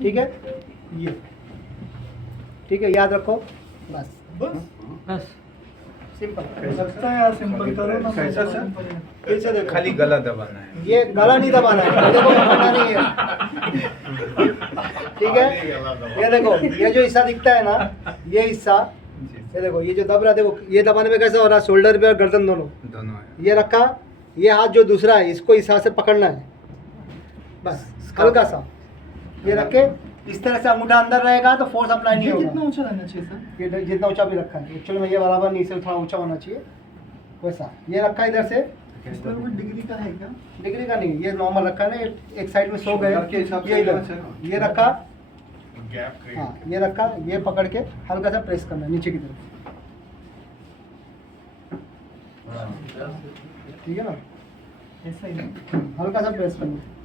ठीक है, ये ठीक है, याद रखो, बस बस सिंपल। लगता है यार सिंपल करो ना। कैसा सर? फिर से देखो, खाली गला दबाना है। ये गला नहीं दबाना है, ये देखो दबाना नहीं है, ठीक है। ये देखो, ये जो हिस्सा दिखता है ना, ये हिस्सा, ये देखो, ये जो दब रहा है, देखो ये दबाने में कैसा हो रहा है, शोल्डर पे और गर्दन दोनों, दोनों है। ये रखा, ये हाथ जो दूसरा है इसको इस हाथ से पकड़ना है, बस हल्का सा ये रख के इस तरह से अंगूठा अंदर रहेगा तो फोर्स अप्लाई नहीं ये होगा। कितना ऊंचा रहना चाहिए सर? ये जितना ऊंचा भी रखा है, एक्चुअली में ये बराबर नहीं, इससे थोड़ा ऊंचा होना चाहिए, वैसा ये रखा इधर से, इसमें कोई डिग्री का है क्या? डिग्री का नहीं, ये नॉर्मल रखा है ना, एक साइड में सो गए, शोल्डर के हिसाब से ये इधर, होना चाहिए। ये रखा, गैप हाँ ये रखा, ये पकड़ के हल्का सा प्रेस करना है नीचे की तरफ, ठीक है ना, ऐसा ही ना? हल्का सा प्रेस करना है।